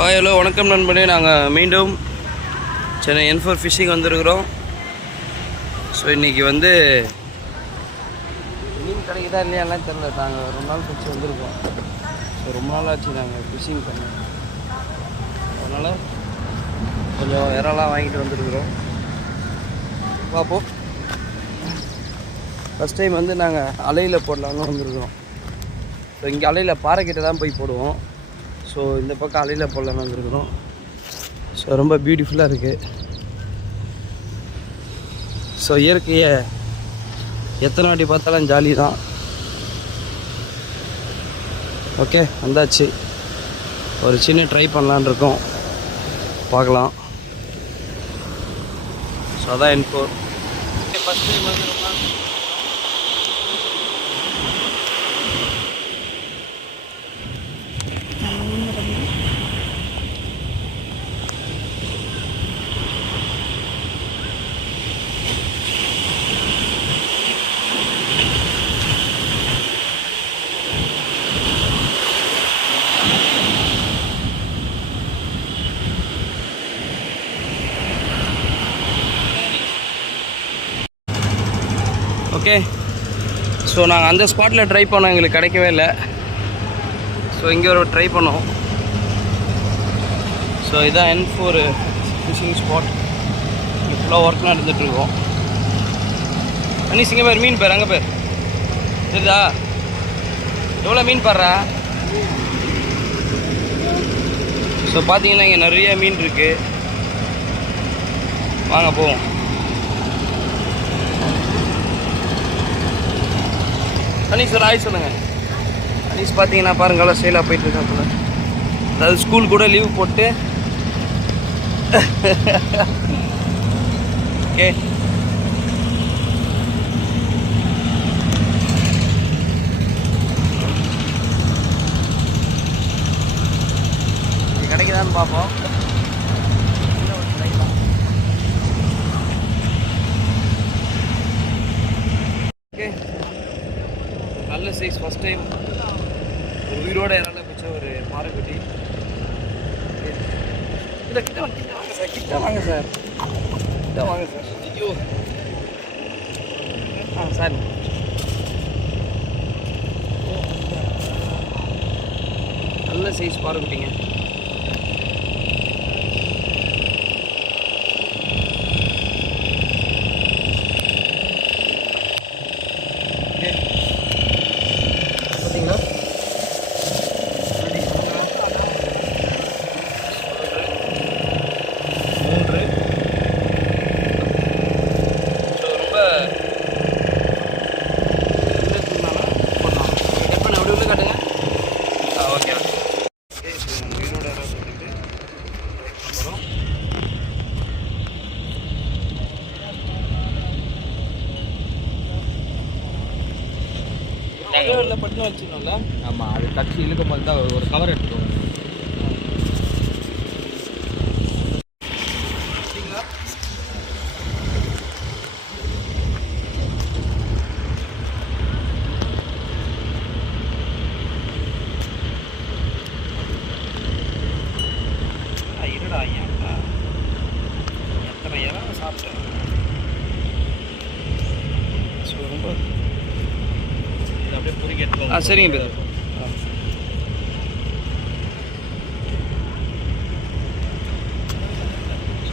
Hello வணக்கம் நண்பனே. நாங்கள் மீண்டும் சென்னை N4 ஃபிஷிங் வந்திருக்கிறோம். ஸோ இன்றைக்கி வந்து மீன் கிடைக்குதா இல்லையாலாம் தெரில. நாங்கள் ரொம்ப நாள் கழிச்சு வந்திருக்கோம். ஸோ ரொம்ப நாள் ஆச்சு நாங்கள் ஃபிஷிங் பண்ண. அதனால் கொஞ்சம் இறாலாம் வாங்கிட்டு வந்துருக்குறோம். பார்ப்போம். ஃபஸ்ட் டைம் வந்து நாங்கள் அலையில் போடலான்னு வந்துருக்குறோம். ஸோ இங்கே அலையில் பாறைக்கிட்ட தான் போய் போடுவோம். ஸோ இந்த பக்கம் அலையில் போடலான்னு வந்துருக்குறோம். ஸோ ரொம்ப பியூட்டிஃபுல்லாக இருக்குது. ஸோ இயற்கையை எத்தனை வாட்டி பார்த்தாலும் ஜாலி தான். ஓகே, வந்தாச்சு. ஒரு சின்ன ட்ரை பண்ணலான் இருக்கோம், பார்க்கலாம். ஸோ அதான் N4 ஃபஸ்ட் டைம் வந்து ஓகே. ஸோ நாங்கள் அந்த ஸ்பாட்டில் ட்ரை பண்ணோம், எங்களுக்கு கிடைக்கவே இல்லை. ஸோ இங்கே ஒரு ட்ரை பண்ணோம். ஸோ இதான் N4 ஃபிஷிங் ஸ்பாட். இங்கே ஃபுல்லாக ஒர்க் நடந்துகிட்ருக்கோம். அனீஸ் இங்கே பேர் மீன் பேர் அங்கே பேர் சரிதா? எவ்வளோ மீன் பாடுறா? ஸோ பார்த்தீங்கன்னா இங்கே நிறைய மீன் இருக்குது. வாங்க போவோம். அனீஸ் ஒரு ஆய் சொல்லுங்கள். அனீஸ் பார்த்தீங்கன்னா பாருங்கள் சேலாக போயிட்டுருக்காப்புல. அதாவது ஸ்கூல் கூட லீவ் போட்டு ஓகே. கிடைக்குதான்னு பார்ப்போம். ஓகே, நல்ல சைஸ். ஃபஸ்ட் டைம் ஒரு உயிரோட இறால பிடிச்ச ஒரு பாறைக்குட்டி. இல்லை கிட்ட வாங்க சார், கிட்ட வாங்க சார், கிட்ட வாங்க சார். ஐயோ சார், நல்ல சைஸ் பாறைக்குட்டிங்க. பார்த்தீங்களா? பட்டு வச்சுக்கணும்ல. ஆமாம், அது கட்சி இழுக்கும் போது தான் ஒரு கவர் எடுத்துக்கோங்க. இருடா ஐயா, எத்தனை இடம் சாப்பிட்டேன். ஸோ ரொம்ப சரிங்க பேர்.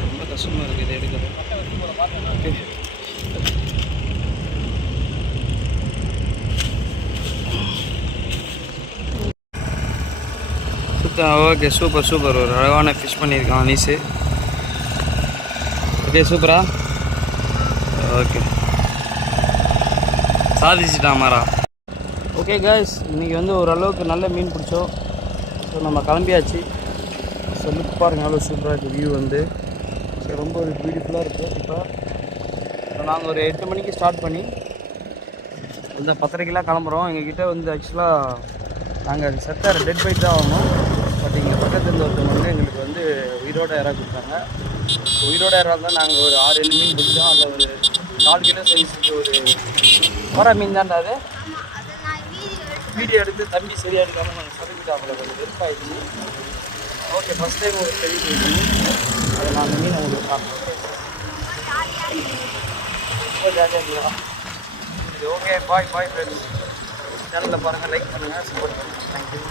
ரொம்ப கஷ்டமாக இருக்குது இதை எடுக்கிறது. Okay, super super. ஒரு அழகான ஃபிஷ் பண்ணியிருக்கான் அனீஸு. ஓகே, சூப்பரா. ஓகே, சாதிச்சிட்டான் மாறா. ஓகே கைஸ், இன்றைக்கி வந்து ஓரளவுக்கு நல்ல மீன் பிடிச்சோம். ஸோ நம்ம கிளம்பியாச்சு. ஸோ லுக் பாருங்கள், எவ்வளோ சூப்பராக இருக்குது வியூ வந்து. ஸோ ரொம்ப ஒரு பியூட்டிஃபுல்லாக இருக்குது. இப்போ நாங்கள் ஒரு 8 மணிக்கு ஸ்டார்ட் பண்ணி இந்த 10:30க்கெலாம் கிளம்புறோம். எங்ககிட்ட வந்து ஆக்சுவலாக நாங்கள் செத்தார் டெட் பைட் தான் வாங்கணும். பட் இங்கே பக்கத்தில் இருந்த ஒருத்தவங்க வந்து எங்களுக்கு வந்து உயிரோட இறா கொடுத்தாங்க. உயிரோட இறா தான் நாங்கள் ஒரு 6-7 மீன் பிடிச்சோம். அதில் ஒரு 4 கிலோ சைஸுக்கு ஒரு கோரா மீன் தான்டா அது. வீடியோ எடுத்து தம்பி சரியாக எடுக்காமல் நாங்கள் சமைக்கிட்டாப்புல கொஞ்சம் வெறுப்பாயிடுச்சு. ஓகே, ஃபஸ்ட் டைம் ஒரு பெரிய மீன், அதை நான் அந்த மீன் உங்களுக்கு பார்ப்பேன். ரொம்ப ஜாலியாக இருக்குதா? சரி, ஓகே, பாய் ஃப்ரெண்ட்ஸ். சேனலில் பாருங்கள், லைக் பண்ணுங்கள், சப்போர்ட் பண்ணுங்கள். தேங்க்யூ.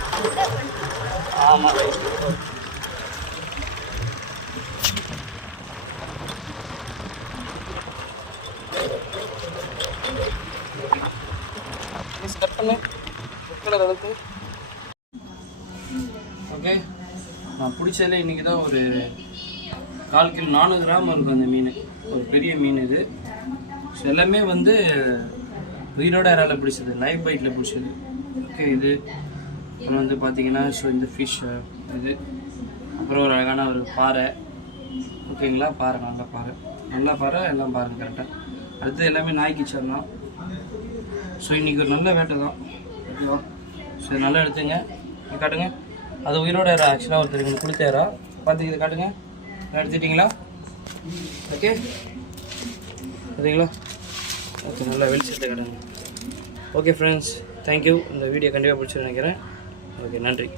ஆமாம், ரைட். கட் பண்ணு அளவுக்கு. ஓகே, நான் பிடிச்சதில் இன்றைக்கி தான் ஒரு 4 கிலோ 400 கிராம் இருக்கும் அந்த மீன். ஒரு பெரிய மீன் இது. ஸோ எல்லாமே வந்து உயிரோட இறால பிடிச்சது, லைவ் பைட்டில் பிடிச்சது. ஓகே, இது அப்புறம் வந்து பார்த்தீங்கன்னா ஸோ இந்த ஃபிஷ் இது, அப்புறம் ஒரு அழகான ஒரு பாறை. ஓகேங்களா, பாறை, நல்ல பாறை எல்லாம் பாருங்கள் கரெக்டாக. அடுத்து எல்லாமே நாய்க்கு சொன்னோம். ஸோ இன்றைக்கி ஒரு நல்ல வேட்டை தான். ஓகேவா? ஸோ நல்லா எடுத்துங்க, காட்டுங்க. அது உயிரோட ஏறா, ஆக்சுவலாக ஒருத்தருக்கு கொடுத்த ஏறா பார்த்து இதை காட்டுங்க. எடுத்துட்டிங்களா? ஓகே, பார்த்தீங்களா? ஓகே, நல்லா வெளிச்சத்தை காட்டுங்க. Okay friends, thank you. இந்த வீடியோ கண்டிப்பாக பிடிச்சி நினைக்கிறேன். ஓகே, நன்றி.